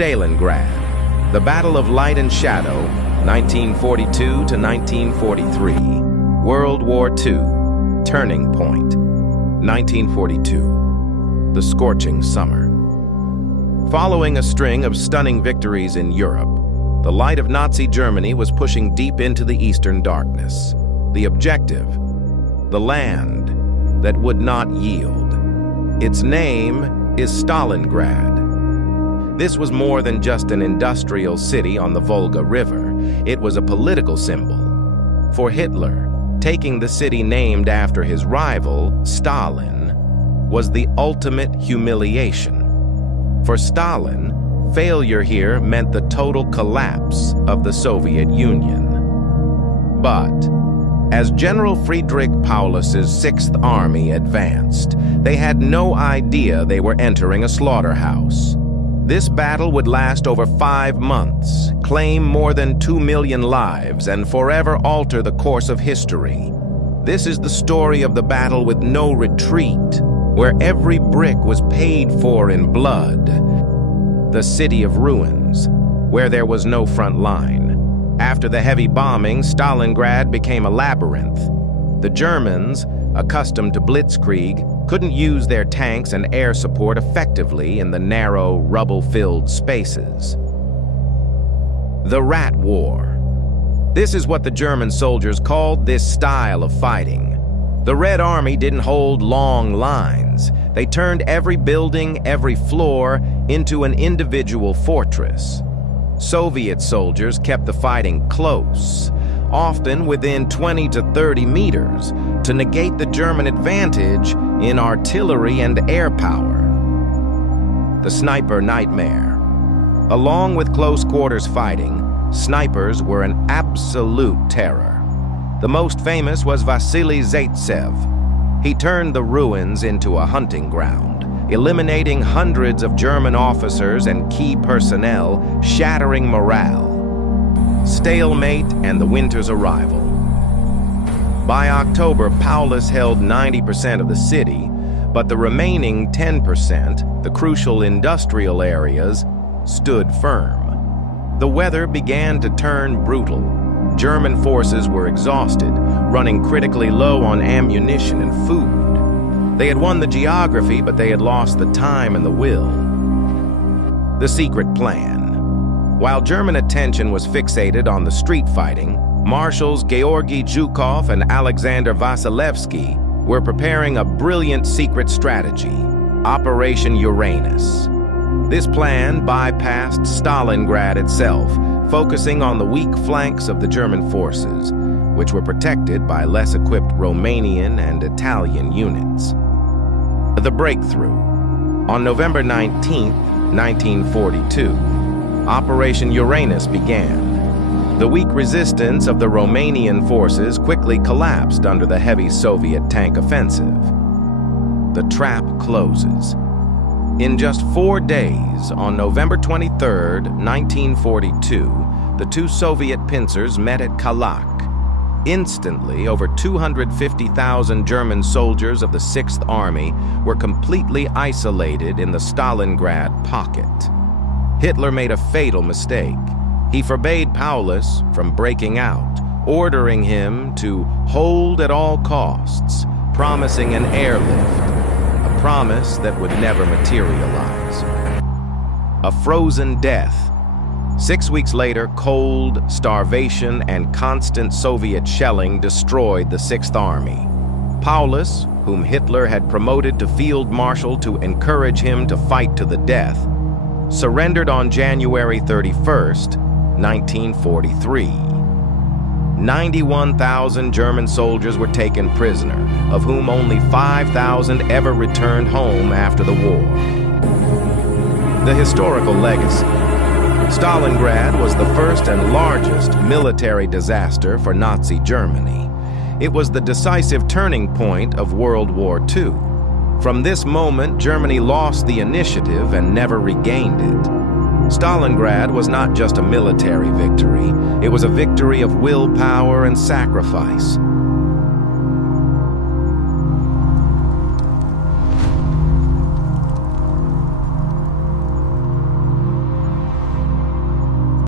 Stalingrad, the Battle of Light and Shadow, 1942 to 1943, World War II, Turning Point, 1942, the scorching summer. Following a string of stunning victories in Europe, the light of Nazi Germany was pushing deep into the Eastern darkness. The objective, the land that would not yield. Its name is Stalingrad. This was more than just an industrial city on the Volga River. It was a political symbol. For Hitler, taking the city named after his rival, Stalin, was the ultimate humiliation. For Stalin, failure here meant the total collapse of the Soviet Union. But as General Friedrich Paulus's Sixth Army advanced, they had no idea they were entering a slaughterhouse. This battle would last over 5 months, claim more than 2 million lives, and forever alter the course of history. This is the story of the battle with no retreat, where every brick was paid for in blood. The city of ruins, where there was no front line. After the heavy bombing, Stalingrad became a labyrinth. The Germans, accustomed to Blitzkrieg, couldn't use their tanks and air support effectively in the narrow, rubble-filled spaces. The Rat War. This is what the German soldiers called this style of fighting. The Red Army didn't hold long lines. They turned every building, every floor, into an individual fortress. Soviet soldiers kept the fighting close, often within 20 to 30 meters, to negate the German advantage in artillery and air power. The sniper nightmare. Along with close-quarters fighting, snipers were an absolute terror. The most famous was Vasily Zaytsev. He turned the ruins into a hunting ground, eliminating hundreds of German officers and key personnel, shattering morale. Stalemate and the winter's arrival. By October, Paulus held 90% of the city, but the remaining 10%, the crucial industrial areas, stood firm. The weather began to turn brutal. German forces were exhausted, running critically low on ammunition and food. They had won the geography, but they had lost the time and the will. The secret plan. While German attention was fixated on the street fighting, Marshals Georgy Zhukov and Alexander Vasilevsky were preparing a brilliant secret strategy, Operation Uranus. This plan bypassed Stalingrad itself, focusing on the weak flanks of the German forces, which were protected by less equipped Romanian and Italian units. The breakthrough. On November 19, 1942, Operation Uranus began. The weak resistance of the Romanian forces quickly collapsed under the heavy Soviet tank offensive. The trap closes. In just 4 days, on November 23, 1942, the two Soviet pincers met at Kalak. Instantly, over 250,000 German soldiers of the Sixth Army were completely isolated in the Stalingrad pocket. Hitler made a fatal mistake. He forbade Paulus from breaking out, ordering him to hold at all costs, promising an airlift, a promise that would never materialize. A frozen death. 6 weeks later, cold, starvation, and constant Soviet shelling destroyed the Sixth Army. Paulus, whom Hitler had promoted to Field Marshal to encourage him to fight to the death, surrendered on January 31st, 1943. 91,000 German soldiers were taken prisoner, of whom only 5,000 ever returned home after the war. The historical legacy. Stalingrad was the first and largest military disaster for Nazi Germany. It was the decisive turning point of World War II. From this moment, Germany lost the initiative and never regained it. Stalingrad was not just a military victory. It was a victory of willpower and sacrifice.